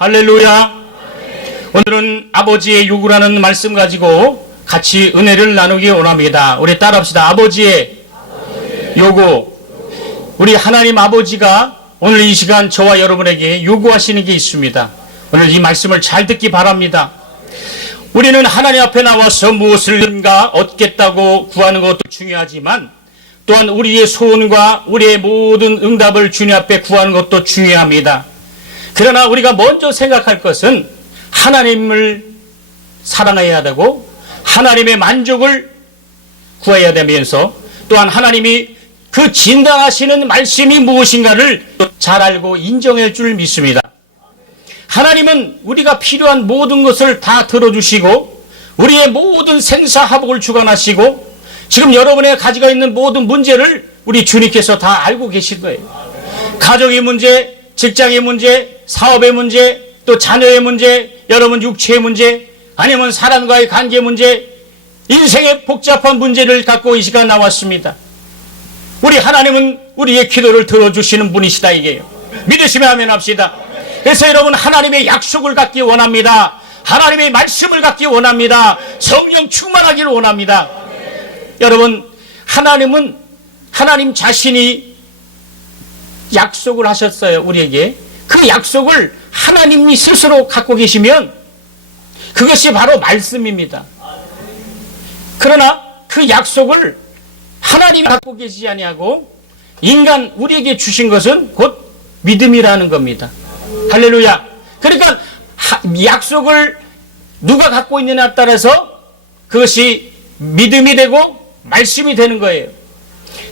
할렐루야. 오늘은 아버지의 요구라는 말씀 가지고 같이 은혜를 나누기 원합니다. 우리 따라합시다. 아버지의 요구. 우리 하나님 아버지가 오늘 이 시간 저와 여러분에게 요구하시는 게 있습니다. 오늘 이 말씀을 잘 듣기 바랍니다. 우리는 하나님 앞에 나와서 무엇을든가 얻겠다고 구하는 것도 중요하지만 또한 우리의 소원과 우리의 모든 응답을 주님 앞에 구하는 것도 중요합니다. 그러나 우리가 먼저 생각할 것은 하나님을 사랑해야 되고 하나님의 만족을 구해야 되면서 또한 하나님이 그 진단하시는 말씀이 무엇인가를 잘 알고 인정할 줄 믿습니다. 하나님은 우리가 필요한 모든 것을 다 들어주시고 우리의 모든 생사화복을 주관하시고 지금 여러분의 가지고 있는 모든 문제를 우리 주님께서 다 알고 계실 거예요. 가정의 문제, 직장의 문제, 사업의 문제, 또 자녀의 문제, 여러분 육체의 문제, 아니면 사람과의 관계 문제, 인생의 복잡한 문제를 갖고 이 시간 나왔습니다. 우리 하나님은 우리의 기도를 들어주시는 분이시다 이게요. 믿으시면 아멘 합시다. 그래서 여러분 하나님의 약속을 갖기 원합니다. 하나님의 말씀을 갖기 원합니다. 성령 충만하기를 원합니다. 여러분 하나님은 하나님 자신이 약속을 하셨어요. 우리에게. 그 약속을 하나님이 스스로 갖고 계시면 그것이 바로 말씀입니다. 그러나 그 약속을 하나님이 갖고 계시지 아니하고 인간 우리에게 주신 것은 곧 믿음이라는 겁니다. 할렐루야. 그러니까 약속을 누가 갖고 있느냐에 따라서 그것이 믿음이 되고 말씀이 되는 거예요.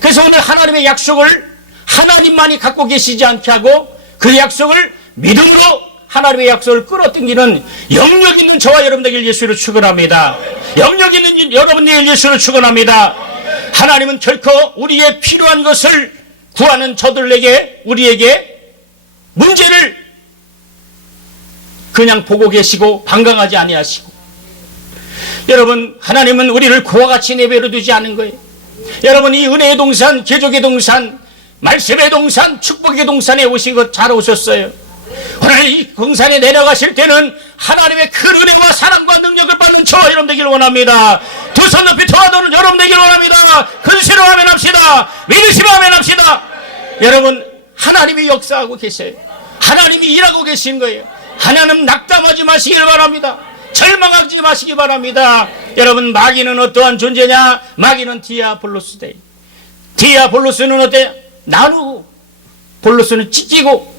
그래서 오늘 하나님의 약속을 하나님만이 갖고 계시지 않게 하고 그 약속을 믿음으로 하나님의 약속을 끌어당기는 영역 있는 저와 여러분 되길 예수로 축원합니다. 영역 있는 여러분 되길 예수로 축원합니다. 하나님은 결코 우리의 필요한 것을 구하는 저들에게 우리에게 문제를 그냥 보고 계시고 방강하지 아니하시고 여러분 하나님은 우리를 그와 같이 내버려 두지 않은 거예요. 여러분 이 은혜의 동산, 기적의 동산, 말씀의 동산, 축복의 동산에 오신 것 잘 오셨어요. 오늘 이 동산에 내려가실 때는 하나님의 큰 은혜와 사랑과 능력을 받는 저와 여러분 되기를 원합니다. 두 손 높이 도와주는 여러분 되기를 원합니다. 근시로 아멘합시다. 믿으시면 아멘합시다. 여러분 하나님이 역사하고 계세요. 하나님이 일하고 계신 거예요. 하나님 낙담하지 마시길 바랍니다. 절망하지 마시기 바랍니다. 여러분 마귀는 어떠한 존재냐? 마귀는 디아볼로스대. 디아볼로스는 어때? 나누고 볼로스는 찢기고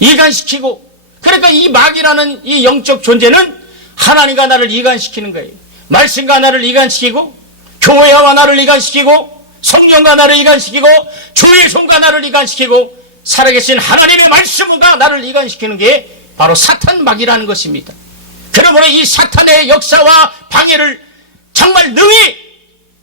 이간시키고 그러니까 이 마귀라는 이 영적 존재는 하나님과 나를 이간시키는 거예요. 말씀과 나를 이간시키고 교회와 나를 이간시키고 성령과 나를 이간시키고 주의 손과 나를 이간시키고 살아계신 하나님의 말씀과 나를 이간시키는 게 바로 사탄 마귀라는 것입니다. 그러므로 이 사탄의 역사와 방해를 정말 능히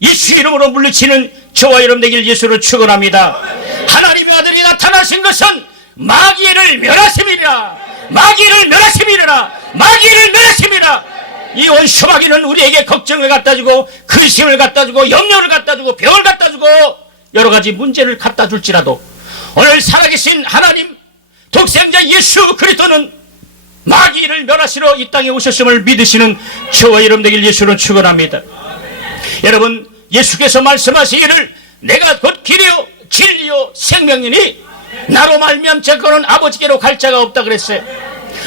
예수 이름으로 물리치는 저와 여러분 되길 예수로 축원합니다. 하나님의 아들이 나타나신 것은 마귀를 멸하심이라. 마귀를 멸하심이라. 마귀를 멸하심이라. 이 원수 마귀는 우리에게 걱정을 갖다주고 근심을 갖다주고 염려를 갖다주고 병을 갖다주고 여러 가지 문제를 갖다줄지라도 오늘 살아계신 하나님 독생자 예수 그리스도는 마귀를 멸하시러 이 땅에 오셨음을 믿으시는 저와 여러분 되길 예수로 축원합니다. 여러분 예수께서 말씀하시기를 내가 곧 길이요 진리요 생명이니 나로 말미암 저거는 아버지께로 갈 자가 없다 그랬어요.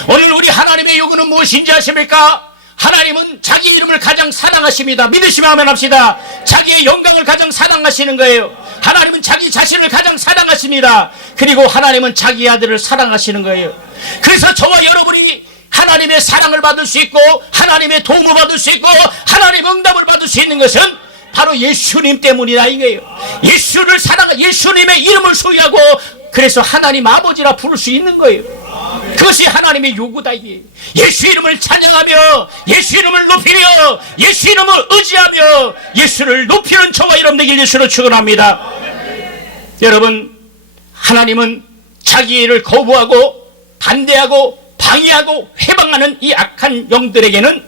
오늘 우리 하나님의 요구는 무엇인지 아십니까? 하나님은 자기 이름을 가장 사랑하십니다. 믿으시면 아멘 합시다. 자기의 영광을 가장 사랑하시는 거예요. 하나님은 자기 자신을 가장 사랑하십니다. 그리고 하나님은 자기 아들을 사랑하시는 거예요. 그래서 저와 여러분이 하나님의 사랑을 받을 수 있고 하나님의 도움을 받을 수 있고 하나님의 응답을 받을 수 있는 것은 바로 예수님 때문이다 이거예요. 예수를 예수님의 이름을 소유하고 그래서 하나님 아버지라 부를 수 있는 거예요. 그것이 하나님의 요구다 이게. 예수 이름을 찬양하며 예수 이름을 높이며 예수 이름을 의지하며 예수를 높이는 저와 여러분 되길 예수로 축원합니다. 여러분 하나님은 자기 일을 거부하고 반대하고 방해하고 회방하는 이 악한 영들에게는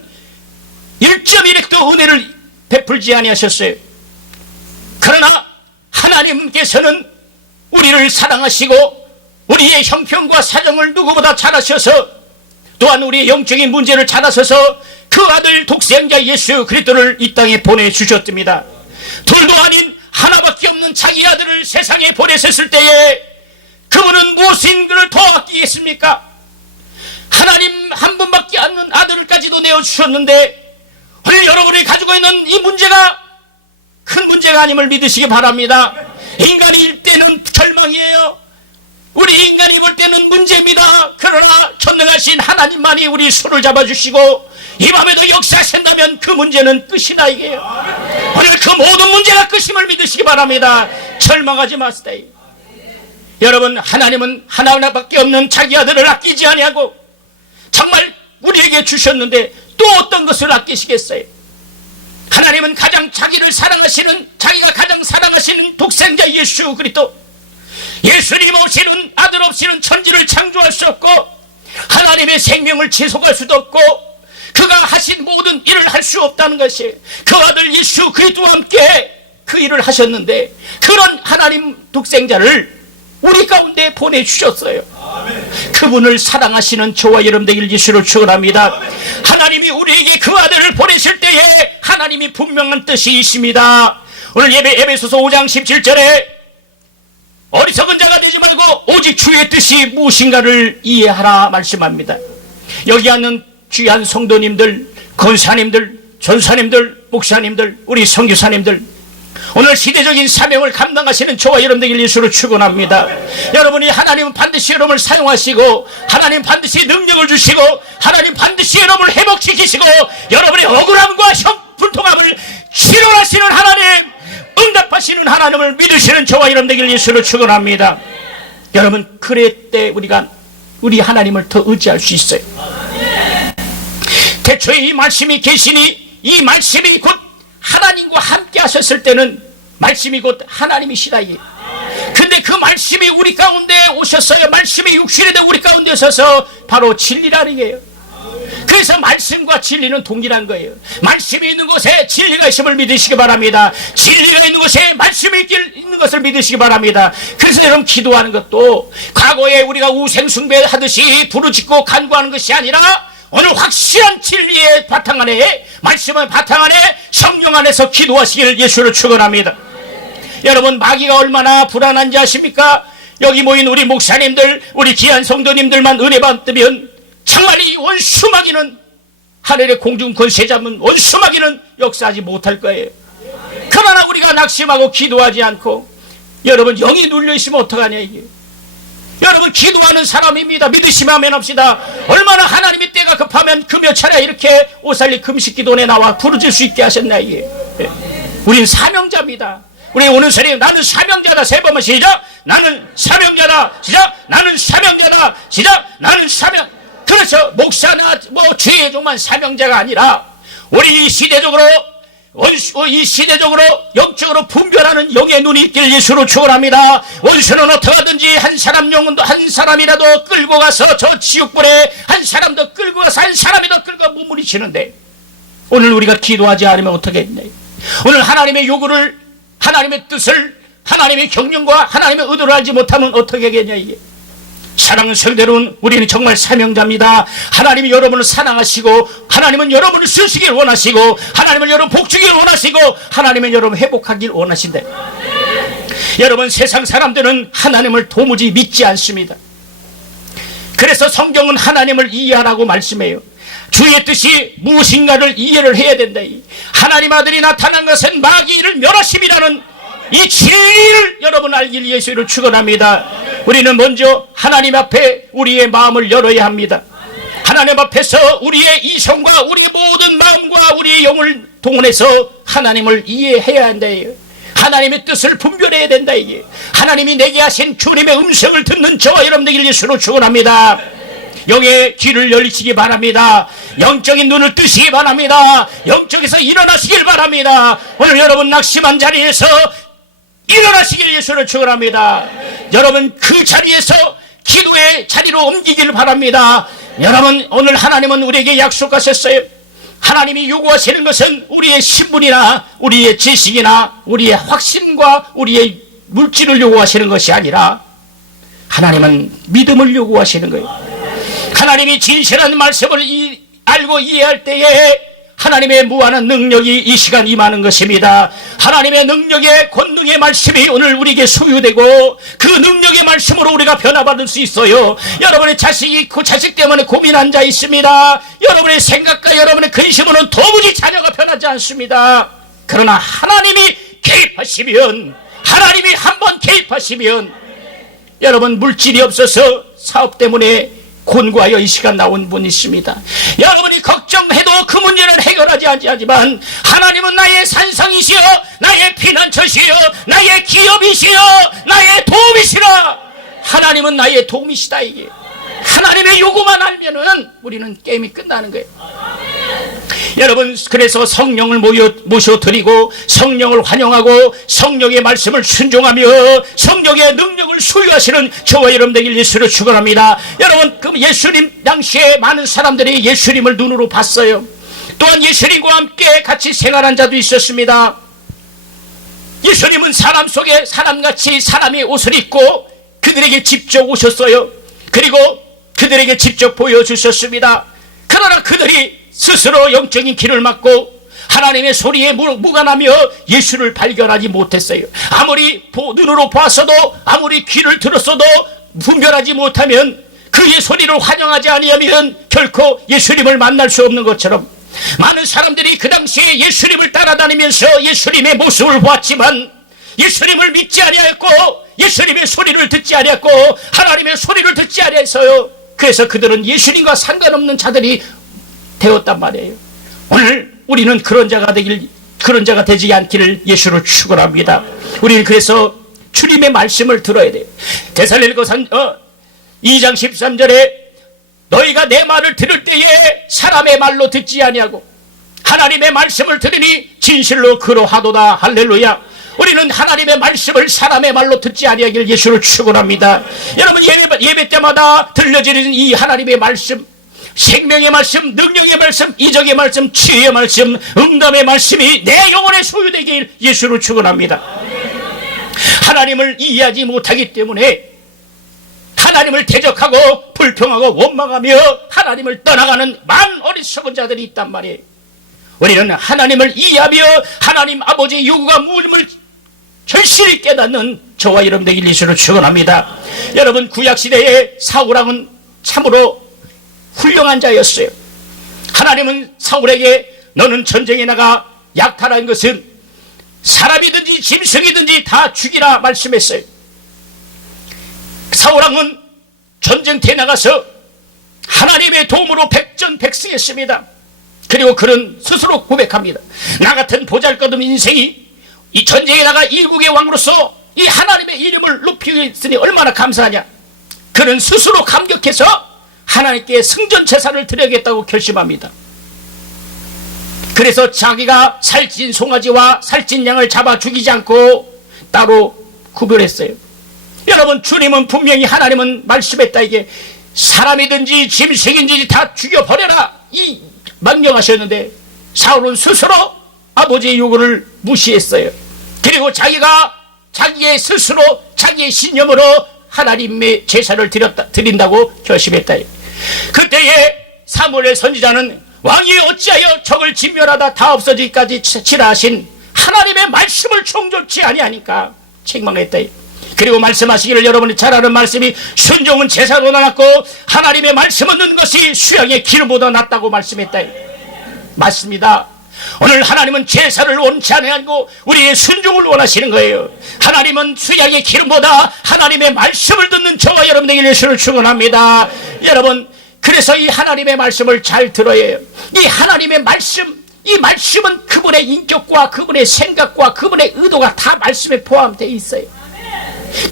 1.1획도 은혜를 베풀지 아니하셨어요. 그러나 하나님께서는 우리를 사랑하시고 우리의 형편과 사정을 누구보다 잘 아셔서 또한 우리의 영적인 문제를 잘 아셔서 그 아들 독생자 예수 그리스도를 이 땅에 보내주셨습니다. 둘도 아닌 하나밖에 없는 자기 아들을 세상에 보내셨을 때에 그분은 무엇인 그를 더 아끼겠습니까? 하나님 한 분밖에 없는 아들까지도 내어주셨는데 오늘 여러분이 가지고 있는 이 문제가 큰 문제가 아님을 믿으시기 바랍니다. 인간이 일 때는 절망이에요. 우리 인간이 볼 때는 문제입니다. 그러나 전능하신 하나님만이 우리 손을 잡아주시고 이 밤에도 역사하신다면 그 문제는 끝이다 이게요. 오늘 그 모든 문제가 끝임을 믿으시기 바랍니다. 절망하지 마세요. 여러분, 하나님은 하나밖에 없는 자기 아들을 아끼지 아니하고 정말 우리에게 주셨는데 또 어떤 것을 아끼시겠어요? 하나님은 가장 자기가 가장 사랑하시는 독생자 예수 그리스도, 예수님 없이는 아들 없이는 천지를 창조할 수 없고 하나님의 생명을 지속할 수도 없고 그가 하신 모든 일을 할 수 없다는 것이 그 아들 예수 그리스도와 함께 그 일을 하셨는데 그런 하나님 독생자를 우리 가운데 보내주셨어요. 그분을 사랑하시는 저와 여러분 되길 예수로 축원합니다. 하나님이 우리에게 그 아들을 보내실 때에 하나님이 분명한 뜻이 있습니다. 오늘 에베소서 5장 17절에 어리석은 자가 되지 말고 오직 주의 뜻이 무엇인가를 이해하라 말씀합니다. 여기 앉는 귀한 성도님들, 권사님들, 전사님들, 목사님들, 우리 선교사님들, 오늘 시대적인 사명을 감당하시는 저와 여러분 되길 예수로 축원합니다. 여러분이 하나님은 반드시 여러분을 사용하시고 하나님 반드시 능력을 주시고 하나님 반드시 여러분을 회복시키시고 여러분의 억울함과 분통함을 치료하시는 하나님, 응답하시는 하나님을 믿으시는 저와 여러분 되길 예수로 축원합니다. 여러분, 그럴 때 우리가 우리 하나님을 더 의지할 수 있어요. 태초에 이 말씀이 계시니 이 말씀이 곧 하나님과 함께 하셨을 때는 말씀이 곧 하나님이시다. 근데 그 말씀이 우리 가운데 오셨어요. 말씀이 육신이 되어 우리 가운데 오셔서 바로 진리라는 거예요. 그래서 말씀과 진리는 동일한 거예요. 말씀이 있는 곳에 진리가 있음을 믿으시기 바랍니다. 진리가 있는 곳에 말씀이 있는 것을 믿으시기 바랍니다. 그래서 여러분, 기도하는 것도 과거에 우리가 우생숭배하듯이 부르짖고 간구하는 것이 아니라 오늘 확실한 진리의 바탕 안에, 말씀의 바탕 안에 성령 안에서 기도하시길 예수를 축원합니다. 여러분, 마귀가 얼마나 불안한지 아십니까? 여기 모인 우리 목사님들, 우리 귀한 성도님들만 은혜 받으면 정말 이 원수 마귀는, 하늘의 공중 권세 잡은 원수 마귀는 역사하지 못할 거예요. 그러나 우리가 낙심하고 기도하지 않고 여러분 영이 눌려있으면 어떡하냐 이게. 여러분, 기도하는 사람입니다. 믿으시면 아멘 합시다. 얼마나 하나님이 때가 급하면 그 몇 차례 이렇게 오살리 금식기도에 나와 부르질 수 있게 하셨나 이게. 우린 사명자입니다. 우리 오는 소리, 나는 사명자다. 세 번만 시작. 나는 사명자다. 시작. 나는 사명자다. 시작. 나는 사명. 그래서 목사나 주의 종만 사명자가 아니라 우리 시대적으로 영적으로 분별하는 영의 눈이 있길 예수로 축원합니다. 원수는 어떻게 하든지 한 사람이라도 끌고 가서 저 지옥불에 한 사람 더 끌고 가서 한 사람이 더 끌고 무무리치는데 오늘 우리가 기도하지 않으면 어떻게 했냐. 오늘 하나님의 요구를, 하나님의 뜻을, 하나님의 경륜과 하나님의 의도를 알지 못하면 어떻게 하겠냐 이게. 사랑하는 성도들은 우리는 정말 사명자입니다. 하나님이 여러분을 사랑하시고 하나님은 여러분을 쓰시길 원하시고 하나님은 여러분 복주길 원하시고 하나님은 여러분 회복하길 원하신대. 여러분, 세상 사람들은 하나님을 도무지 믿지 않습니다. 그래서 성경은 하나님을 이해하라고 말씀해요. 주의 뜻이 무엇인가를 이해를 해야 된다. 하나님 아들이 나타난 것은 마귀를 멸하심이라는 이 진리를 여러분 알길 예수를 축원합니다. 우리는 먼저 하나님 앞에 우리의 마음을 열어야 합니다. 하나님 앞에서 우리의 이성과 우리의 모든 마음과 우리의 영을 동원해서 하나님을 이해해야 한다. 하나님의 뜻을 분별해야 된다. 하나님이 내게 하신 주님의 음성을 듣는 저와 여러분 되길 예수로 축원합니다. 영의 귀를 열리시기 바랍니다. 영적인 눈을 뜨시기 바랍니다. 영적에서 일어나시길 바랍니다. 오늘 여러분 낙심한 자리에서 일어나시길 예수를 축원합니다. 여러분, 그 자리에서 기도의 자리로 옮기기를 바랍니다. 여러분, 오늘 하나님은 우리에게 약속하셨어요. 하나님이 요구하시는 것은 우리의 신분이나 우리의 지식이나 우리의 확신과 우리의 물질을 요구하시는 것이 아니라 하나님은 믿음을 요구하시는 거예요. 하나님이 진실한 말씀을 알고 이해할 때에 하나님의 무한한 능력이 이 시간 임하는 것입니다. 하나님의 능력의 권능의 말씀이 오늘 우리에게 소유되고 그 능력의 말씀으로 우리가 변화받을 수 있어요. 여러분의 자식이 있고 자식 때문에 고민한 자 있습니다. 여러분의 생각과 여러분의 근심으로는 도무지 자녀가 변하지 않습니다. 그러나 하나님이 개입하시면, 하나님이 한번 개입하시면, 여러분 물질이 없어서 사업 때문에 곤고하여 이 시간 나온 분이 있습니다. 여러분이 걱정해도 그 문제는 해결하지 않지만 하나님은 나의 산성이시여, 나의 피난처시여, 나의 기업이시여, 나의 도움이시라. 하나님은 나의 도움이시다. 이게 하나님의 요구만 알면은 우리는 게임이 끝나는 거예요. 여러분, 그래서 성령을 모셔드리고 성령을 환영하고 성령의 말씀을 순종하며 성령의 능력을 소유하시는 저와 여러분 되길 예수로 축원합니다. 여러분, 그 예수님 당시에 많은 사람들이 예수님을 눈으로 봤어요. 또한 예수님과 함께 같이 생활한 자도 있었습니다. 예수님은 사람 속에 사람같이 사람의 옷을 입고 그들에게 직접 오셨어요. 그리고 그들에게 직접 보여주셨습니다. 그러나 그들이 스스로 영적인 길을 막고 하나님의 소리에 무관하며 예수를 발견하지 못했어요. 아무리 눈으로 보았어도, 아무리 귀를 들었어도 분별하지 못하면, 그의 소리를 환영하지 아니하면 결코 예수님을 만날 수 없는 것처럼 많은 사람들이 그 당시에 예수님을 따라다니면서 예수님의 모습을 보았지만 예수님을 믿지 아니하였고 예수님의 소리를 듣지 아니하였고 하나님의 소리를 듣지 아니하였어요. 그래서 그들은 예수님과 상관없는 자들이 되었단 말이에요. 오늘 우리는 그런 자가 되지 않기를 예수를 축원합니다. 우리는 그래서 주님의 말씀을 들어야 돼요. 데살로니가서 2장 13절에 너희가 내 말을 들을 때에 사람의 말로 듣지 아니하고 하나님의 말씀을 들으니 진실로 그러하도다. 할렐루야. 우리는 하나님의 말씀을 사람의 말로 듣지 아니하기를 예수를 축원합니다. 여러분, 예배 때마다 들려지는 이 하나님의 말씀, 생명의 말씀, 능력의 말씀, 이적의 말씀, 치유의 말씀, 응답의 말씀이 내 영혼에 소유되길 예수를 축원합니다. 하나님을 이해하지 못하기 때문에 하나님을 대적하고 불평하고 원망하며 하나님을 떠나가는 많은 어리석은 자들이 있단 말이에요. 우리는 하나님을 이해하며 하나님 아버지의 요구가 무엇임을 절실히 깨닫는 저와 여러분 되길 예수를 축원합니다. 여러분, 구약시대의 사울왕은 참으로 훌륭한 자였어요. 하나님은 사울에게 너는 전쟁에 나가 약탈한 것은 사람이든지 짐승이든지 다 죽이라 말씀했어요. 사울왕은 전쟁터에 나가서 하나님의 도움으로 백전백승했습니다. 그리고 그는 스스로 고백합니다. 나 같은 보잘것없는 인생이 이 전쟁에 나가 일국의 왕으로서 이 하나님의 이름을 높이고 있으니 얼마나 감사하냐. 그는 스스로 감격해서 하나님께 승전 제사를 드려야겠다고 결심합니다. 그래서 자기가 살찐 송아지와 살찐 양을 잡아 죽이지 않고 따로 구별했어요. 여러분, 주님은 분명히 하나님은 말씀했다. 이게 사람이든지 짐승인지 다 죽여버려라 이 명령하셨는데 사울은 스스로 아버지의 요구를 무시했어요. 그리고 자기의 스스로 자기의 신념으로 하나님의 제사를 드린다고 결심했다. 그때에 사무엘 선지자는 왕이 어찌하여 적을 진멸하다 다 없어지기까지 치라하신 하나님의 말씀을 총졸치 아니하니까 책망했다. 그리고 말씀하시기를 여러분이 잘 아는 말씀이 순종은 제사보다 낫고 하나님의 말씀 얻는 것이 수양의 기름보다 낫다고 말씀했다. 맞습니다. 오늘 하나님은 제사를 원치 않고 우리의 순종을 원하시는 거예요. 하나님은 수양의 기름보다 하나님의 말씀을 듣는 저와 여러분에게 예수를 축원합니다. 여러분, 그래서 이 하나님의 말씀을 잘 들어야 해요. 이 하나님의 말씀, 이 말씀은 그분의 인격과 그분의 생각과 그분의 의도가 다 말씀에 포함되어 있어요.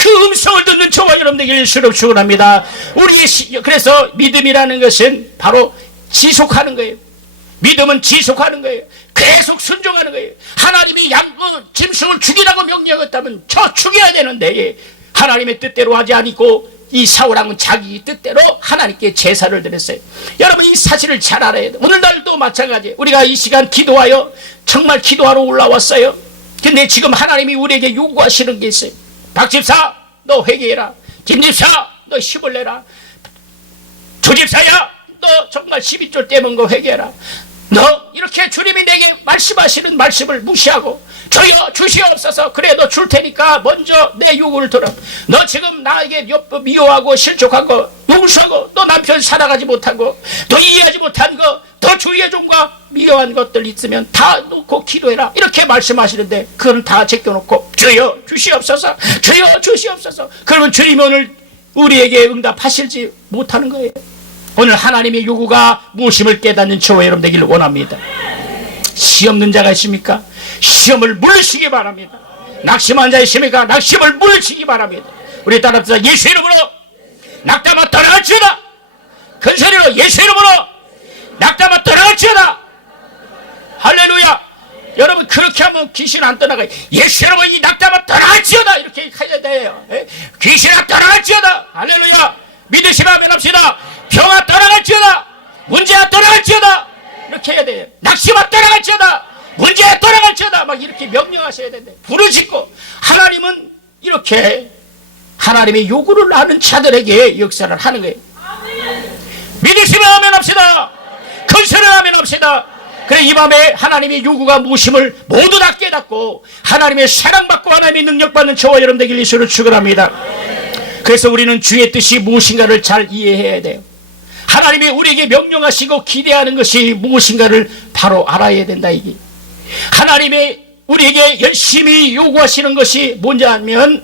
그 음성을 듣는 저와 여러분에게 예수를 축원합니다. 그래서 믿음이라는 것은 바로 지속하는 거예요. 믿음은 지속하는 거예요. 계속 순종하는 거예요. 하나님이 짐승을 죽이라고 명령했다면 저 죽여야 되는데 하나님의 뜻대로 하지 않고 이 사울왕은 자기 뜻대로 하나님께 제사를 드렸어요. 여러분, 이 사실을 잘 알아야 돼요. 오늘날도 마찬가지예요. 우리가 이 시간 기도하여 정말 기도하러 올라왔어요. 근데 지금 하나님이 우리에게 요구하시는 게 있어요. 박집사, 너 회개해라. 김집사, 너 힘을 내라. 부집사야, 너 정말 12조 떼먹은 거 회개해라. 너 이렇게 주님이 내게 말씀하시는 말씀을 무시하고 주여 주시옵소서, 그래 너 줄 테니까 먼저 내 요구를 들어. 너 지금 나에게 미워하고 실족한 거 용서하고, 너 남편 살아가지 못한 거, 너 이해하지 못한 거, 너 주위에 좀과 미워한 것들 있으면 다 놓고 기도해라, 이렇게 말씀하시는데 그건 다 제껴놓고 주여 주시옵소서, 주여 주시옵소서. 그러면 주님이 오늘 우리에게 응답하실지 못하는 거예요. 오늘 하나님의 요구가 무엇임을 깨닫는 저와 여러분 되기를 원합니다. 시험 는 자가 있습니까? 시험을 물리치기 바랍니다. 낙심한 자 있습니까? 낙심을 물리치기 바랍니다. 우리 따라서 예수 이름으로 낙담아 떠나갈지어다. 큰 소리로 예수 이름으로 낙담아 떠나갈지어다. 할렐루야. 여러분 그렇게 하면 귀신 안 떠나가요. 예수 이름으로 이 낙담아 떠나갈지어다, 이렇게 해야 돼요. 귀신아 떠나갈지어다. 할렐루야. 믿으시면 아멘 합시다. 병아 떠나갈지어다. 문제가 떠나갈지어다. 이렇게 해야 돼요. 낙심아 떠나갈지어다. 문제가 떠나갈지어다. 막 이렇게 명령하셔야 된대. 부르짖고. 하나님은 이렇게 하나님의 요구를 하는 자들에게 역사를 하는 거예요. 믿으시면 아멘 합시다. 큰 소리로 아멘 합시다. 그래, 이 밤에 하나님의 요구가 무엇임을 모두 다 깨닫고 하나님의 사랑받고 하나님의 능력받는 저와 여러분 되길 예수를 축원합니다. 그래서 우리는 주의 뜻이 무엇인가를 잘 이해해야 돼요. 하나님이 우리에게 명령하시고 기대하는 것이 무엇인가를 바로 알아야 된다, 이게. 하나님이 우리에게 열심히 요구하시는 것이 뭔지 하면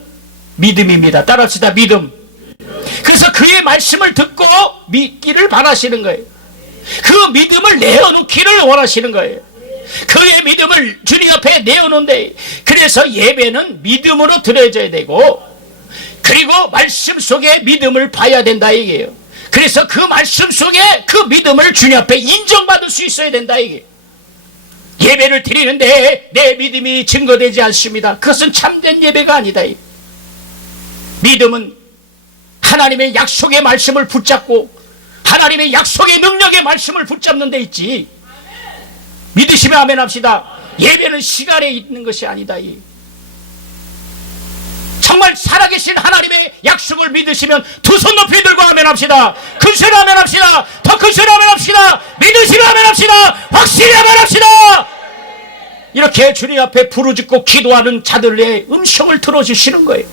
믿음입니다. 따라합시다. 믿음. 그래서 그의 말씀을 듣고 믿기를 바라시는 거예요. 그 믿음을 내어놓기를 원하시는 거예요. 그의 믿음을 주님 앞에 내어놓는데, 그래서 예배는 믿음으로 드려져야 되고, 그리고 말씀 속에 믿음을 봐야 된다, 이게요. 그래서 그 말씀 속에 그 믿음을 주님 앞에 인정받을 수 있어야 된다, 이게. 예배를 드리는데 내 믿음이 증거되지 않습니다. 그것은 참된 예배가 아니다. 믿음은 하나님의 약속의 말씀을 붙잡고 하나님의 약속의 능력의 말씀을 붙잡는 데 있지. 믿으시면 아멘 합시다. 예배는 시간에 있는 것이 아니다. 정말 살아계신 하나님의 약속을 믿으시면 두 손 높이 들고 아멘 합시다. 큰 소리 아멘 합시다. 더 큰 소리 아멘 합시다. 믿으시면 아멘 합시다. 확실히 아멘 합시다. 이렇게 주님 앞에 부르짖고 기도하는 자들의 음성을 들어주시는 거예요.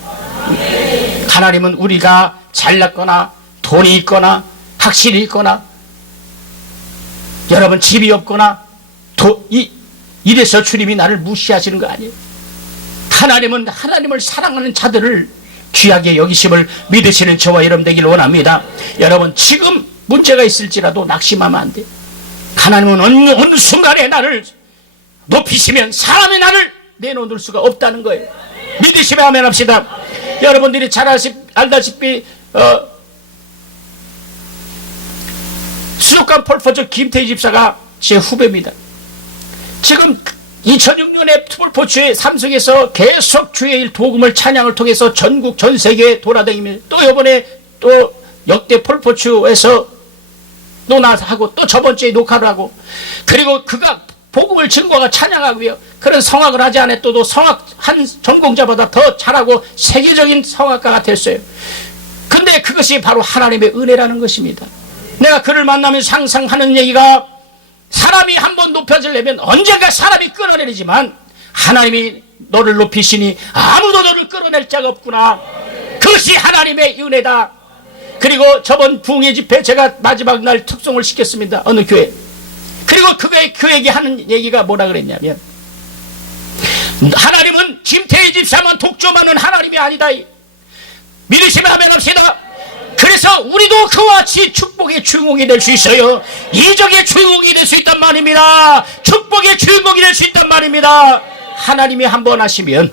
하나님은 우리가 잘났거나 돈이 있거나 학실이 있거나 여러분 집이 없거나 이래서 주님이 나를 무시하시는 거 아니에요. 하나님은 하나님을 사랑하는 자들을 귀하게 여기심을 믿으시는 저와 여러분 되기를 원합니다. 여러분 지금 문제가 있을지라도 낙심하면 안 돼요. 하나님은 어느 순간에 나를 높이시면 사람이 나를 내놓을 수가 없다는 거예요. 믿으시면 아멘 합시다. 여러분들이 잘 알다시피 수족관 폴포츠 김태희 집사가 제 후배입니다. 지금 2006년에 폴포츠의 삼성에서 계속 주의 일 복음을 찬양을 통해서 전국 전 세계에 돌아다니며 또 이번에 또 역대 폴포츠에서 논하고 또 저번 주에 녹화를 하고, 그리고 그가 복음을 증거가 찬양하고요, 그런 성악을 하지 않았어도 성악 한 전공자보다 더 잘하고 세계적인 성악가가 됐어요. 근데 그것이 바로 하나님의 은혜라는 것입니다. 내가 그를 만나면서 항상 하는 얘기가, 사람이 한번 높여지려면 언젠가 사람이 끌어내리지만 하나님이 너를 높이시니 아무도 너를 끌어낼 자가 없구나. 그것이 하나님의 은혜다. 그리고 저번 부흥의 집회 제가 마지막 날 특송을 시켰습니다. 어느 교회. 그리고 그에게 하는 얘기가 뭐라 그랬냐면, 하나님은 김태희 집사만 독점하는 하나님이 아니다. 믿으시면 아멘 합시다. 그래서 우리도 그와 같이 축복의 주인공이 될 수 있어요. 이적의 주인공이 될 수 있단 말입니다. 축복의 주인공이 될 수 있단 말입니다. 하나님이 한번 하시면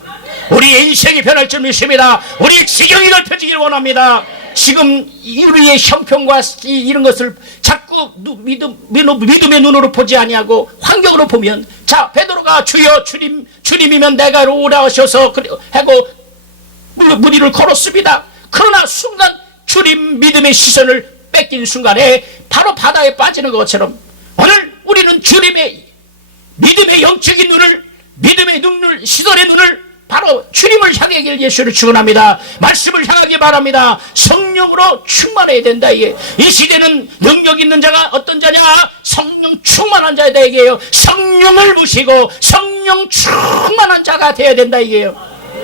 우리의 인생이 변할 줄 믿습니다. 우리의 지경이 넓혀지길 원합니다. 지금 우리의 형편과 이런 것을 자꾸 믿음의 눈으로 보지 아니하고 환경으로 보면, 자, 베드로가 주여 주님이면 내가 오라 하셔서 하고 무리를 걸었습니다. 그러나 순간 주님 믿음의 시선을 뺏긴 순간에 바로 바다에 빠지는 것처럼 오늘 우리는 주님의 믿음의 영적인 눈을, 믿음의 눈을, 시선의 눈을 바로 주님을 향하길 예수를 축원합니다. 말씀을 향하기 바랍니다. 성령으로 충만해야 된다. 이게 이 시대는 능력 있는 자가 어떤 자냐? 성령 충만한 자다 이게요. 성령을 모시고 성령 충만한 자가 되어야 된다 이게요.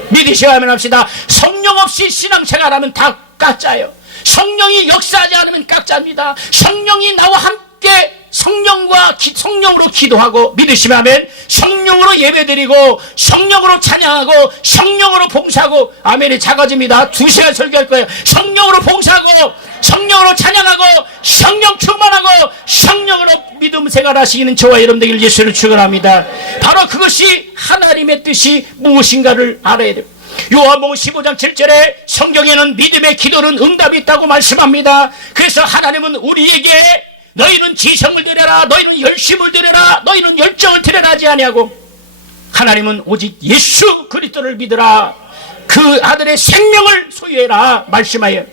믿으셔야 합시다. 성령 없이 신앙생활하면 다 가짜예요. 성령이 역사하지 않으면 가짜입니다. 성령이 나와 함께 성령으로 기도하고 믿으시면 하면 성령으로 예배드리고 성령으로 찬양하고 성령으로 봉사하고 아멘이 작아집니다. 2시간 설교할 거예요. 성령으로 봉사하고 성령으로 찬양하고 성령 충만하고 성령으로 믿음 생활하시는 저와 여러분들 예수를 축원합니다. 바로 그것이 하나님의 뜻이 무엇인가를 알아야 돼요. 요한복음 15장 7절에 성경에는 믿음의 기도는 응답이 있다고 말씀합니다. 그래서 하나님은 우리에게 너희는 지성을 드려라, 너희는 열심을 드려라, 너희는 열정을 드려라 하지 아니하고 하나님은 오직 예수 그리스도를 믿으라, 그 아들의 생명을 소유해라 말씀하여.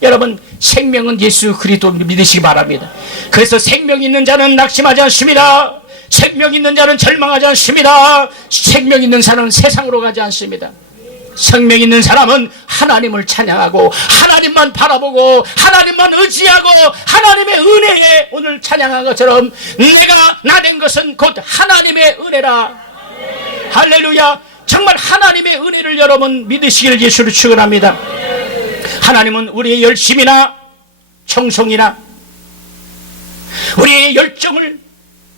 여러분, 생명은 예수 그리스도를 믿으시기 바랍니다. 그래서 생명 있는 자는 낙심하지 않습니다. 생명 있는 자는 절망하지 않습니다. 생명 있는 사람은 세상으로 가지 않습니다. 생명 있는 사람은 하나님을 찬양하고 하나님만 바라보고 하나님만 의지하고 하나님의 은혜에 오늘 찬양한 것처럼 내가 나 된 것은 곧 하나님의 은혜라. 할렐루야. 정말 하나님의 은혜를 여러분 믿으시기를 예수를 축원합니다. 하나님은 우리의 열심이나 청송이나 우리의 열정을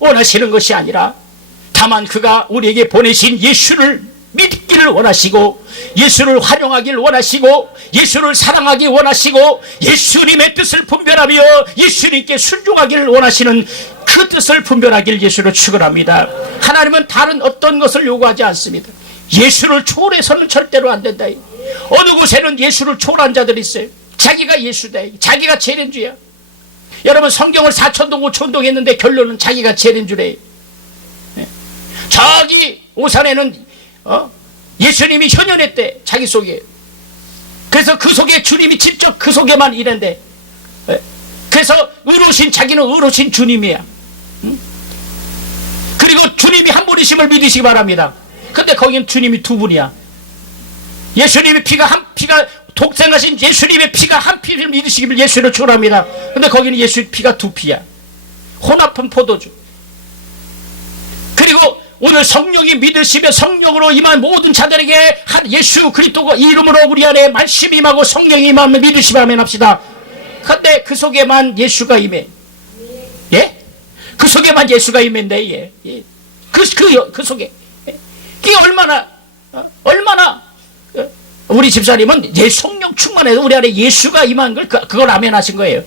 원하시는 것이 아니라 다만 그가 우리에게 보내신 예수를 믿기를 원하시고 예수를 활용하기를 원하시고 예수를 사랑하기 원하시고 예수님의 뜻을 분별하며 예수님께 순종하기를 원하시는 그 뜻을 분별하기를 예수를 축원합니다. 하나님은 다른 어떤 것을 요구하지 않습니다. 예수를 초월해서는 절대로 안 된다. 어느 곳에는 예수를 초월한 자들이 있어요. 자기가 예수다. 자기가 제일인주야. 여러분, 성경을 4천동 5천동 했는데 결론은 자기가 제일인주래요. 저기 오산에는 예수님이 현현했대. 자기 속에. 그래서 그 속에 주님이 직접 그 속에만 일한대. 그래서 의로우신 자기는 의로우신 주님이야. 그리고 주님이 한 분이심을 믿으시기 바랍니다. 근데 거기는 주님이 두 분이야. 예수님의 피가 독생하신 예수님의 피가 한 피를 믿으시기를 예수를 축원합니다. 근데 거기는 예수의 피가 두 피야. 혼합한 포도주. 그리고 오늘 성령이 믿으시며 성령으로 임한 모든 자들에게 한 예수 그리스도 이름으로 우리 안에 말씀이 임하고 성령이 임하면 믿으시면 합시다. 근데 그 속에만 예수가 임해. 예? 그 속에만 예수가 임한데, 예. 그 속에. 그게 얼마나, 우리 집사님은 성령 충만해서 우리 안에 예수가 임한 그걸 아멘하신 거예요.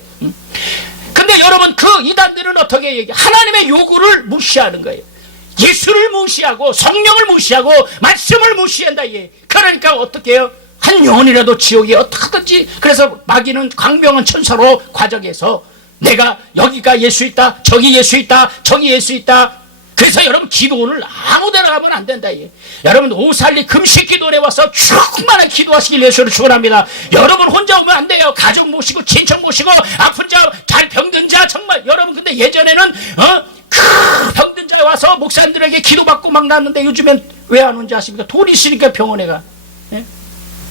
근데 여러분, 그 이단들은 어떻게 얘기해? 하나님의 요구를 무시하는 거예요. 예수를 무시하고 성령을 무시하고 말씀을 무시한다. 그러니까 어떻게 해요? 한 영혼이라도 지옥에 어떻게든지. 그래서 마귀는 광명한 천사로 과적해서 내가 여기가 예수 있다, 저기 예수 있다, 저기 예수 있다. 그래서 여러분, 기도원을 아무데나 가면 안 된다. 여러분, 오살리 금식 기도원에 와서 충만한 기도하시길 예수를 축원합니다. 여러분 혼자 오면 안 돼요. 가족 모시고 친척 모시고 아픈 자, 잘 병든 자, 정말 여러분. 근데 예전에는 그 병든 자에 와서 목사님들에게 기도받고 막 났는데 요즘엔 왜 안 오는지 아십니까? 돈 있으니까 병원에 가. 예?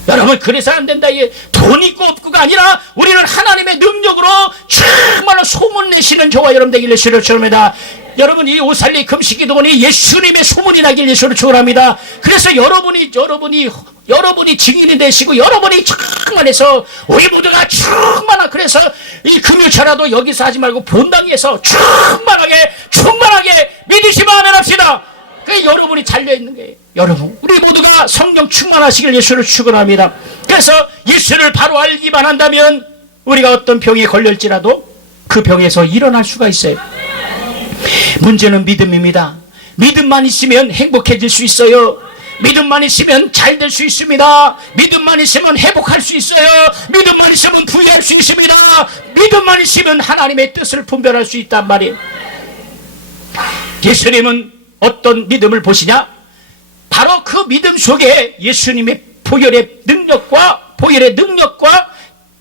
여러분, 그래서 안 된다. 돈 있고 없고가 아니라 우리는 하나님의 능력으로 정말로 소문내시는 저와 여러분 되기를 예수를 축원합니다. 여러분, 이 오살리 금식기도원이 예수님의 소문이 나길 예수를 축원합니다. 그래서 여러분이 증인이 되시고 여러분이 충만해서 우리 모두가 충만한, 그래서 이 금요차라도 여기서 하지 말고 본당에서 충만하게 믿으시면 아멘 합시다. 그게 여러분이 달려있는 거예요. 여러분, 우리 모두가 성령 충만하시길 예수를 축원합니다. 그래서 예수를 바로 알기만 한다면 우리가 어떤 병에 걸릴지라도 그 병에서 일어날 수가 있어요. 문제는 믿음입니다. 믿음만 있으면 행복해질 수 있어요. 믿음만 있으면 잘 될 수 있습니다. 믿음만 있으면 회복할 수 있어요. 믿음만 있으면 부유할 수 있습니다. 믿음만 있으면 하나님의 뜻을 분별할 수 있단 말이에요. 예수님은 어떤 믿음을 보시냐? 바로 그 믿음 속에 예수님의 보혈의 능력과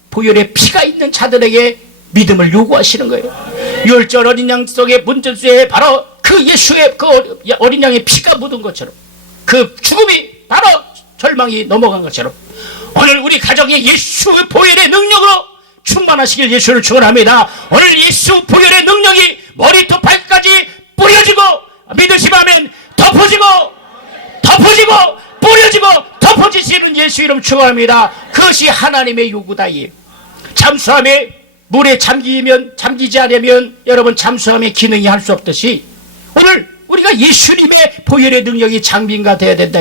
보혈의 피가 있는 자들에게 믿음을 요구하시는 거예요. 유월절 어린 양 속에 문전수에 바로 그 예수의 그 어린 양의 피가 묻은 것처럼 그 죽음이 바로 절망이 넘어간 것처럼 오늘 우리 가정에 예수 보혈의 능력으로 충만하시길 예수를 축원합니다. 오늘 예수 보혈의 능력이 머리부터 발까지 뿌려지고, 믿으시면 아멘, 덮어지고 뿌려지고 덮어지시는 예수 이름 축원합니다. 그것이 하나님의 요구다. 잠수함에 물에 잠기지 않으면 여러분 잠수함의 기능이 할 수 없듯이 오늘 우리가 예수님의 보혈의 능력이 장비가 되어야 된다.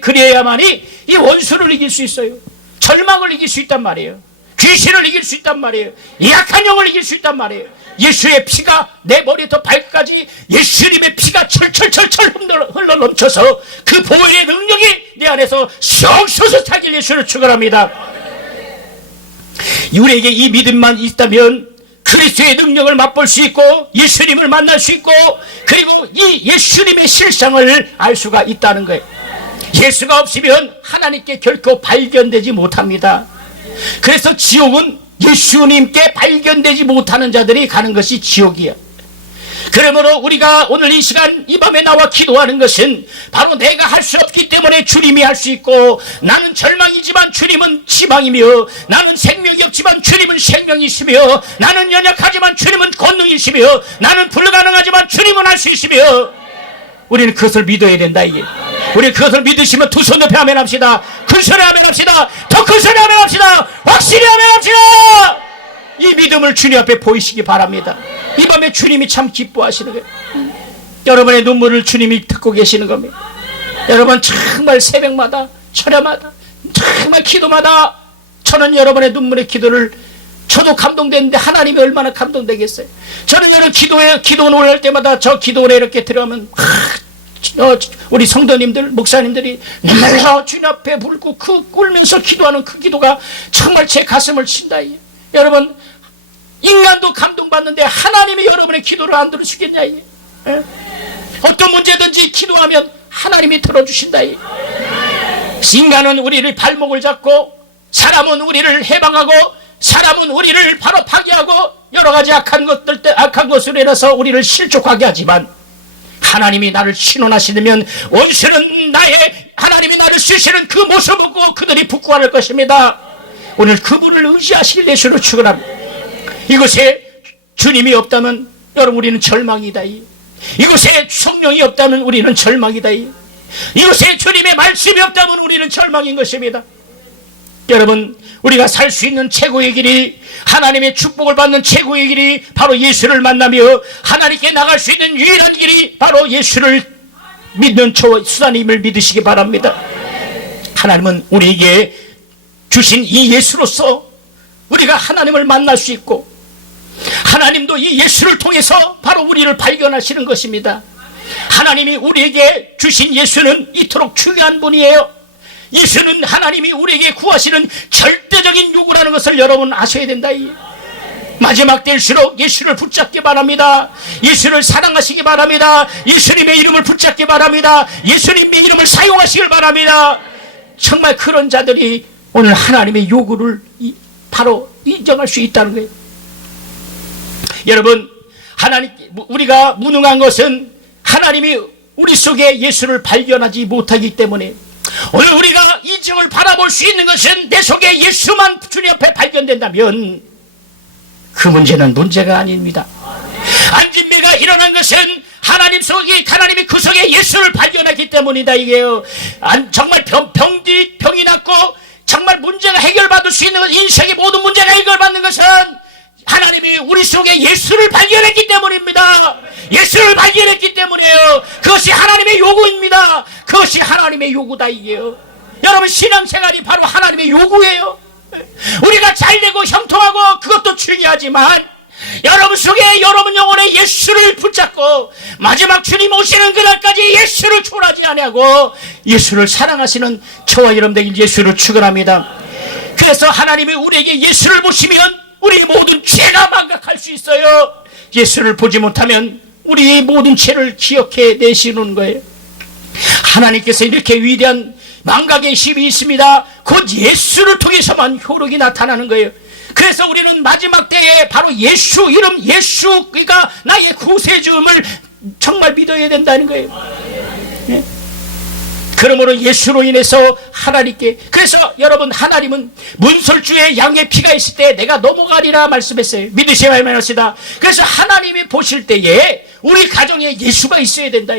그래야만이 이 원수를 이길 수 있어요. 절망을 이길 수 있단 말이에요. 귀신을 이길 수 있단 말이에요. 약한 영을 이길 수 있단 말이에요. 예수의 피가 내 머리부터 발까지 예수님의 피가 철철철철 흘러 넘쳐서 그 보혈의 능력이 내 안에서 성솟듯하길 예수를 축원합니다. 우리에게 이 믿음만 있다면 그리스도의 능력을 맛볼 수 있고 예수님을 만날 수 있고 그리고 이 예수님의 실상을 알 수가 있다는 거예요. 예수가 없으면 하나님께 결코 발견되지 못합니다. 그래서 지옥은 예수님께 발견되지 못하는 자들이 가는 것이 지옥이야. 그러므로 우리가 오늘 이 시간 이 밤에 나와 기도하는 것은 바로 내가 할 수 없기 때문에 주님이 할 수 있고, 나는 절망이지만 주님은 희망이며, 나는 생명이 없지만 주님은 생명이시며, 나는 연약하지만 주님은 권능이시며, 나는 불가능하지만 주님은 할 수 있으며, 우리는 그것을 믿어야 된다. 우리 그것을 믿으시면 두 손 높이 아멘 합시다. 큰 소리 아멘 합시다. 더 큰 소리 아멘 합시다. 확실히 아멘 합시다. 이 믿음을 주님 앞에 보이시기 바랍니다. 이 밤에 주님이 참 기뻐하시는 거예요. 여러분의 눈물을 주님이 듣고 계시는 겁니다. 여러분 정말 새벽마다 철야마다 정말 기도마다 저는 여러분의 눈물의 기도를 저도 감동됐는데 하나님이 얼마나 감동되겠어요. 저는 여러분 기도원 올릴 때마다 저 기도원에 이렇게 들어가면 우리 성도님들 목사님들이 눈물로 주님 앞에 불고 꿇면서 기도하는 그 기도가 정말 제 가슴을 친다. 여러분 인간도 감동받는데 하나님이 여러분의 기도를 안 들으시겠냐. 어떤 문제든지 기도하면 하나님이 들어주신다. 인간은 우리를 발목을 잡고, 사람은 우리를 해방하고, 사람은 우리를 바로 파괴하고 여러 가지 악한 것으로 인해서 우리를 실족하게 하지만, 하나님이 나를 신원하시면 원수는 하나님이 나를 쓰시는 그 모습을 보고 그들이 부끄러워할 것입니다. 오늘 그분을 의지하실 예수를 축원합니다. 이곳에 주님이 없다면 여러분 우리는 절망이다. 이곳에 성령이 없다면 우리는 절망이다. 이곳에 주님의 말씀이 없다면 우리는 절망인 것입니다. 여러분 우리가 살 수 있는 최고의 길이, 하나님의 축복을 받는 최고의 길이 바로 예수를 만나며 하나님께 나갈 수 있는 유일한 길이 바로 예수를 믿는 수단임을 믿으시기 바랍니다. 하나님은 우리에게 주신 이 예수로서 우리가 하나님을 만날 수 있고, 하나님도 이 예수를 통해서 바로 우리를 발견하시는 것입니다. 하나님이 우리에게 주신 예수는 이토록 중요한 분이에요. 예수는 하나님이 우리에게 구하시는 절대적인 요구라는 것을 여러분 아셔야 된다. 마지막 때일수록 예수를 붙잡기 바랍니다. 예수를 사랑하시기 바랍니다. 예수님의 이름을 붙잡기 바랍니다. 예수님의 이름을 사용하시길 바랍니다. 정말 그런 자들이 오늘 하나님의 요구를 바로 인정할 수 있다는 거예요. 여러분 우리가 무능한 것은 하나님이 우리 속에 예수를 발견하지 못하기 때문에, 오늘 우리가 이정을 바라볼 수 있는 것은 내 속에 예수만 주님 앞에 발견된다면 그 문제는 문제가 아닙니다. 안진매가 일어난 것은 하나님이 그 속에 예수를 발견했기 때문이다. 이게요. 정말 병이 낫고 정말 문제가 해결받을 수 있는 것, 인생의 모든 문제가 해결받는 것은 하나님이 우리 속에 예수를 발견했기 때문입니다. 예수를 발견했기 때문이에요. 그것이 하나님의 요구입니다. 그것이 하나님의 요구다. 이게요. 여러분 신앙생활이 바로 하나님의 요구예요. 우리가 잘되고 형통하고 그것도 중요하지만 여러분 속에 여러분 영혼에 예수를 붙잡고 마지막 주님 오시는 그날까지 예수를 초월하지 아니하고 예수를 사랑하시는 저와 여러분들 예수를 축원합니다. 그래서 하나님이 우리에게 예수를 보시면 우리 모든 죄가 망각할 수 있어요. 예수를 보지 못하면 우리의 모든 죄를 기억해 내시는 거예요. 하나님께서 이렇게 위대한 망각의 힘이 있습니다. 곧 예수를 통해서만 효력이 나타나는 거예요. 그래서 우리는 마지막 때에 바로 예수 이름, 예수가 나의 구세주임을 정말 믿어야 된다는 거예요. 예? 그러므로 예수로 인해서 하나님께, 그래서 여러분, 하나님은 문설주에 양의 피가 있을 때 내가 넘어가리라 말씀했어요. 믿으셔야 할만하시다. 그래서 하나님이 보실 때에 우리 가정에 예수가 있어야 된다.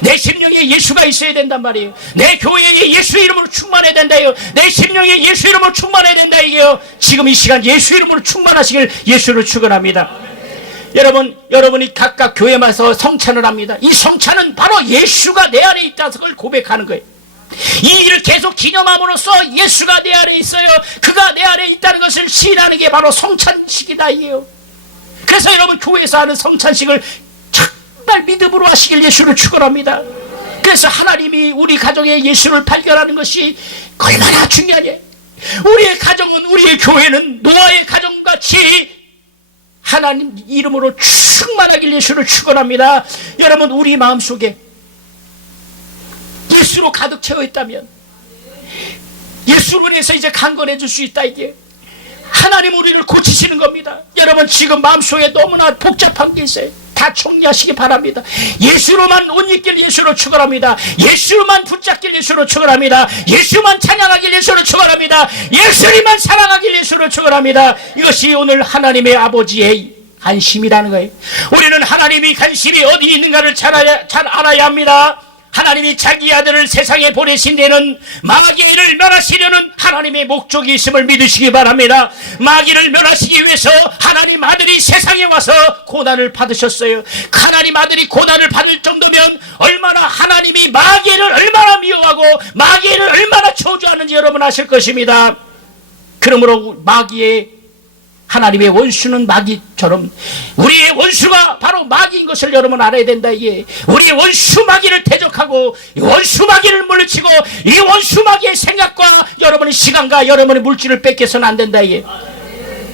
내 심령에 예수가 있어야 된단 말이에요. 내 교회에 예수 이름으로 충만해야 된다요. 내 심령에 예수 이름으로 충만해야 된다. 이게요. 지금 이 시간 예수 이름으로 충만하시길 예수를 축원합니다. 여러분이 각각 교회마서 성찬을 합니다. 이 성찬은 바로 예수가 내 안에 있다는 걸 고백하는 거예요. 이 일을 계속 기념함으로써 예수가 내 안에 있어요, 그가 내 안에 있다는 것을 시인하는 게 바로 성찬식이다 이게요. 그래서 여러분, 교회에서 하는 성찬식을 정말 믿음으로 하시길 예수를 축원합니다. 그래서 하나님이 우리 가정에 예수를 발견하는 것이 얼마나 중요하냐. 우리의 가정은, 우리의 교회는 노아의 가정같이 하나님 이름으로 충만하길 예수를 축원합니다. 여러분, 우리 마음속에 예수로 가득 채워 있다면 예수로 인해서 이제 강건해 줄 수 있다. 이게 하나님 우리를 고치시는 겁니다. 여러분, 지금 마음속에 너무나 복잡한 게 있어요. 다 정리하시기 바랍니다. 예수로만 옷 입길 예수로 축원합니다. 예수만 붙잡길 예수로 축원합니다. 예수만 찬양하길 예수로 축원합니다. 예수님만 사랑하길 예수로 축원합니다. 이것이 오늘 하나님의 아버지의 관심이라는 거예요. 우리는 하나님이 관심이 어디 있는가를 잘 알아야 합니다. 하나님이 자기 아들을 세상에 보내신 데는 마귀를 멸하시려는 하나님의 목적이 있음을 믿으시기 바랍니다. 마귀를 멸하시기 위해서 하나님 아들이 세상에 와서 고난을 받으셨어요. 하나님 아들이 고난을 받을 정도면 얼마나 하나님이 마귀를 얼마나 미워하고 마귀를 얼마나 저주하는지 여러분 아실 것입니다. 그러므로 하나님의 원수는 마귀처럼 우리의 원수가 바로 마귀인 것을 여러분 알아야 된다. 이게 우리의 원수 마귀를 대적하고 이 원수 마귀를 물리치고 이 원수 마귀의 생각과 여러분의 시간과 여러분의 물질을 뺏겨서는 안 된다. 이게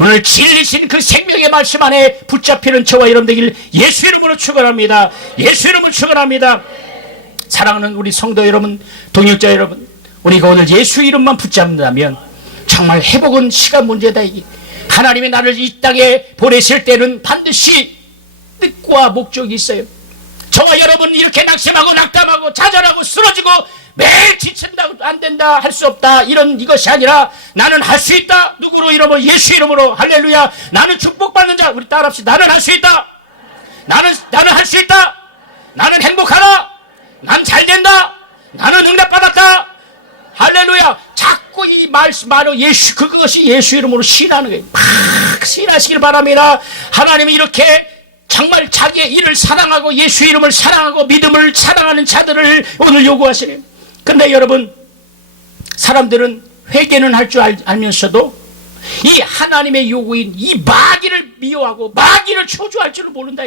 오늘 진리신 그 생명의 말씀 안에 붙잡히는 저와 여러분 되길 예수 이름으로 축원합니다. 예수 이름으로 축원합니다. 사랑하는 우리 성도 여러분, 동역자 여러분, 우리가 오늘 예수 이름만 붙잡는다면 정말 회복은 시간 문제다. 이게 하나님이 나를 이 땅에 보내실 때는 반드시 뜻과 목적이 있어요. 저와 여러분 이렇게 낙심하고 낙담하고 좌절하고 쓰러지고 매일 지친다고 안 된다, 할 수 없다, 이것이 아니라 나는 할 수 있다. 누구로? 이름으로, 예수 이름으로. 할렐루야. 나는 축복받는 자. 우리 따라합시다. 나는 할 수 있다. 나는 할 수 있다. 나는 행복하다. 난 잘 된다. 나는 응답받았다. 할렐루야. 자꾸 이 말로 그것이 예수 이름으로 시인하는 거예요. 막 시인하시길 바랍니다. 하나님이 이렇게 정말 자기의 일을 사랑하고 예수 이름을 사랑하고 믿음을 사랑하는 자들을 오늘 요구하시네요. 그런데 여러분, 사람들은 회개는 할 줄 알면서도 이 하나님의 요구인 이 마귀를 미워하고 마귀를 초조할 줄을 모른다.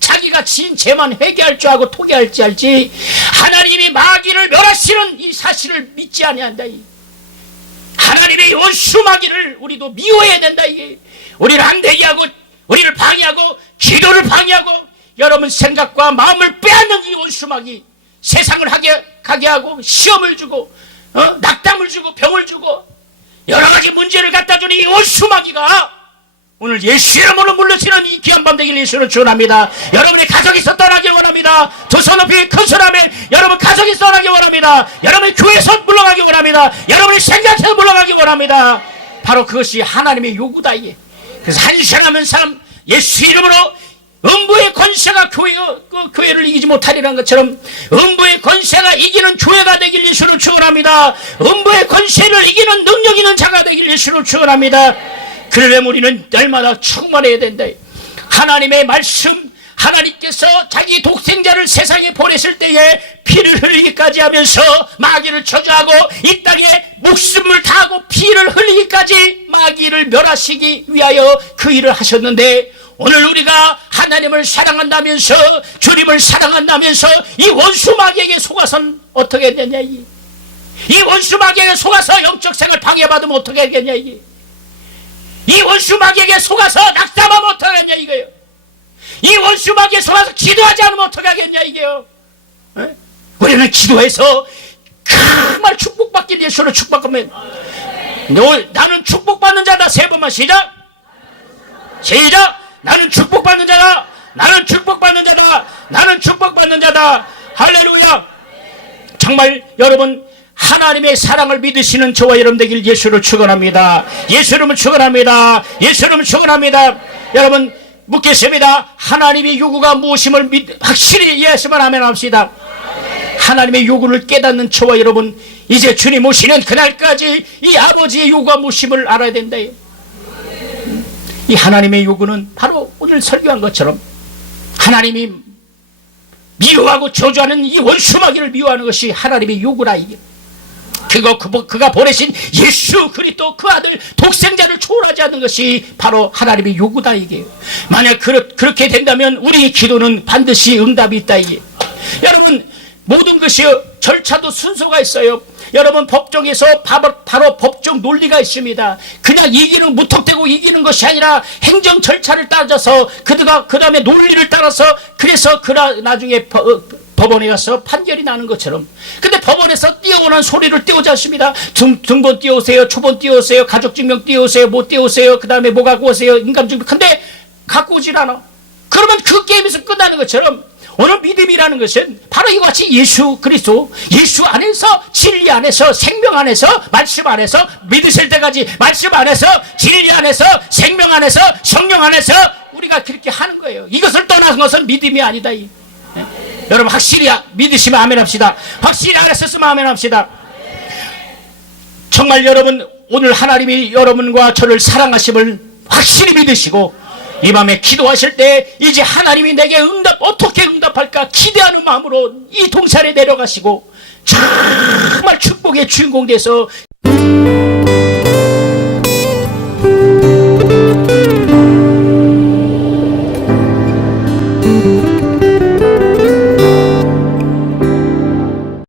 자기가 지은 죄만 회개할 줄 알고 토기할지 알지 하나님이 마귀를 멸하시는 이 사실을 믿지 아니한다. 하나님의 원수 마귀를 우리도 미워해야 된다. 우리를 안 되게 하고 우리를 방해하고 기도를 방해하고 여러분 생각과 마음을 빼앗는 이 원수 마귀, 세상을 가게 하고 시험을 주고 낙담을 주고 병을 주고 여러 가지 문제를 갖다 주는 이 원수 마귀가 오늘 예수 이름으로 물러치는 이 귀한 밤 되길 예수를 축원합니다. 여러분의 가정에서 떠나길 원합니다. 두 손 높이 큰 소리하며 여러분 가정에서 떠나길 원합니다. 여러분의 교회에서 물러가기 원합니다. 여러분의 생각에서 물러가기 원합니다. 바로 그것이 하나님의 요구다. 그래서 한심하는 사람 예수 이름으로 음부의 권세가 교회를 이기지 못하리라는 것처럼 음부의 권세가 이기는 교회가 되길 예수를 축원합니다. 음부의 권세를 이기는 능력 있는 자가 되길 예수를 축원합니다. 그러려면 우리는 날마다 충만해야 된다. 하나님의 말씀, 하나님께서 자기 독생자를 세상에 보냈을 때에 피를 흘리기까지 하면서 마귀를 저주하고 이 땅에 목숨을 다하고 피를 흘리기까지 마귀를 멸하시기 위하여 그 일을 하셨는데 오늘 우리가 하나님을 사랑한다면서 주님을 사랑한다면서 이 원수 마귀에게 속아선 어떻게 했느냐. 이 원수 마귀에게 속아서 영적 생활 방해받으면 어떻게 하겠냐. 이 원수 마귀에게 속아서 낙담하면 어떻게 하겠냐 이거예요. 이 원수 마귀에 속아서 기도하지 않으면 어떻게 하겠냐 이게요. 우리는 기도해서 정말 축복받길 예수로 축복하면 나는 축복받는 자다. 세 번만 시작. 나는 축복받는 자다. 나는 축복받는 자다. 나는 축복받는 자다. 할렐루야. 정말 여러분 하나님의 사랑을 믿으시는 저와 여러분 되길 예수를 축원합니다. 예수를 축원합니다. 예수를 축원합니다. 여러분 묻겠습니다. 하나님의 요구가 무엇임을 확실히 이해했으면 아멘 합시다. 하나님의 요구를 깨닫는 저와 여러분, 이제 주님 오시는 그날까지 이 아버지의 요구가 무엇임을 알아야 된다. 이 하나님의 요구는 바로 오늘 설교한 것처럼 하나님이 미워하고 저주하는 이 원수마귀를 미워하는 것이 하나님의 요구라. 이게 그가 보내신 예수 그리스도 그 아들 독생자를 초월하지 않는 것이 바로 하나님의 요구다. 이게 만약 그렇게 된다면 우리 기도는 반드시 응답이 있다. 이게 여러분 모든 것이 절차도 순서가 있어요. 여러분 법정에서 바로 법정 논리가 있습니다. 그냥 무턱대고 이기는 것이 아니라 행정 절차를 따져서 그 다음에 논리를 따라서 그래서 나중에 법원에 가서 판결이 나는 것처럼. 근데 법원에서 띄워오는 소리를 띄우지 않습니다. 등본 띄우세요, 초본 띄우세요, 가족증명 띄우세요, 뭐 띄우세요, 그 다음에 뭐 갖고 오세요, 인감증명. 근데 갖고 오질 않아. 그러면 그 게임에서 끝나는 것처럼 오늘 믿음이라는 것은 바로 이와 같이 예수 그리스도, 예수 안에서, 진리 안에서, 생명 안에서, 말씀 안에서, 믿으실 때까지 말씀 안에서, 진리 안에서, 생명 안에서, 성령 안에서 우리가 그렇게 하는 거예요. 이것을 떠나는 것은 믿음이 아니다. 여러분 확실히 믿으시면 아멘 합시다. 확실히 알았었으면 아멘 합시다. 정말 여러분 오늘 하나님이 여러분과 저를 사랑하심을 확실히 믿으시고 이 밤에 기도하실 때 이제 하나님이 내게 어떻게 응답할까 기대하는 마음으로 이 동산에 내려가시고 정말 축복의 주인공 돼서